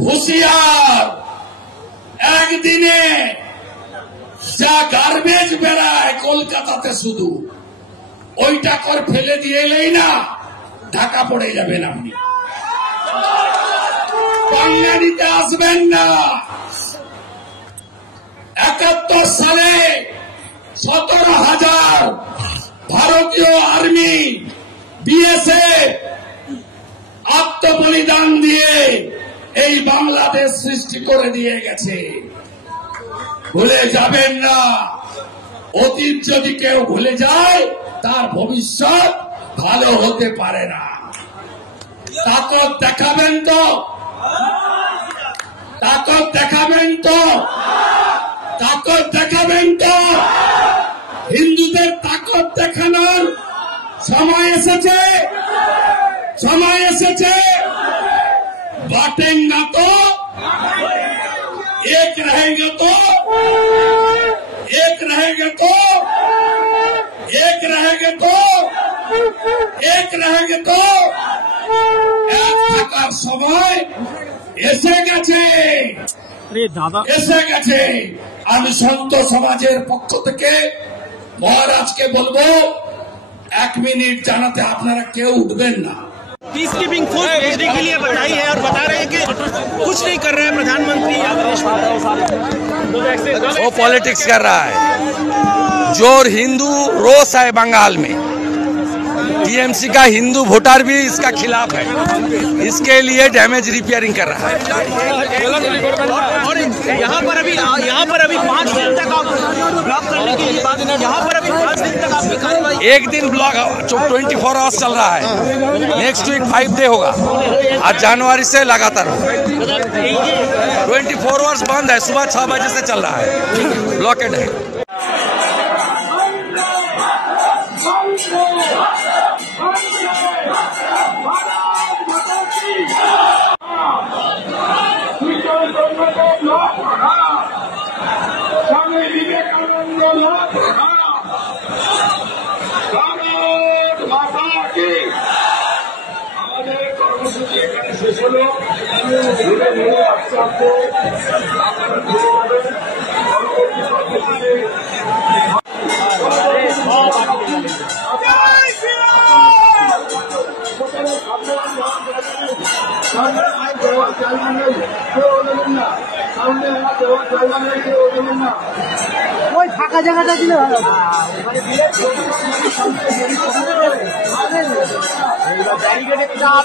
হুঁশিয়ার, একদিনে যা গার্বেজ বেড়ায় কলকাতাতে শুধু ওইটা কর ফেলে দিয়ে এলেই না ঢাকা পড়ে যাবেন আপনি। বাঙালিতে আসবেন না। 71 সালে 17,000 ভারতীয় আর্মি বিএসএফ আত্মবলিদান দিয়ে এই বাংলাদেশ সৃষ্টি করে দিয়ে গেছে। ভুলে যাবেন না। অতীত যদি কেউ ভুলে যায় তার ভবিষ্যৎ ভালো হতে পারে না। তাকত দেখাবেন তো, তাকত দেখাবেন তো, তাকত দেখাবেন তো। হিন্দুদের তাকত দেখানোর সময় এসেছে, সময় এসেছে। बांटेंगे तो एक रहेंगे तो, एक रहेंगे तो, एक रहेंगे तो, एक रहेंगे तो এক থাকার সময় এসে গেছে, এসে গেছে। আমি সন্ত সমাজের পক্ষ থেকে মহারাজকে বলবো 1 মিনিট জানাতে আপনারা কেউ উঠবেন না। पीस कीपिंग फोर्स भेजने के लिए बताई है और बता रहे हैं कि कुछ नहीं कर रहे हैं प्रधानमंत्री। वो पॉलिटिक्स कर रहा है। जो हिंदू रोष है बंगाल में, टीएमसी का हिंदू वोटर भी इसका खिलाफ है, इसके लिए डैमेज रिपेयरिंग कर रहा है। और यहाँ पर अभी 5 दिन तक आप ब्लॉक करने की बात, यहाँ पर अभी 5 दिन तक आपकी कार्रवाई, एक दिन ब्लॉक 24 आवर्स चल रहा है। नेक्स्ट वीक 5 डे होगा। आज जनवरी से लगातार 24 आवर्स बंद है। सुबह 6 बजे से चल रहा है, ब्लॉकेड है। আমাদের কর্মসূচি এখানে শেষ হলো। ওই ফাঁকা জায়গাটা দিলে ভালো। ব্যারিকেডের চাপ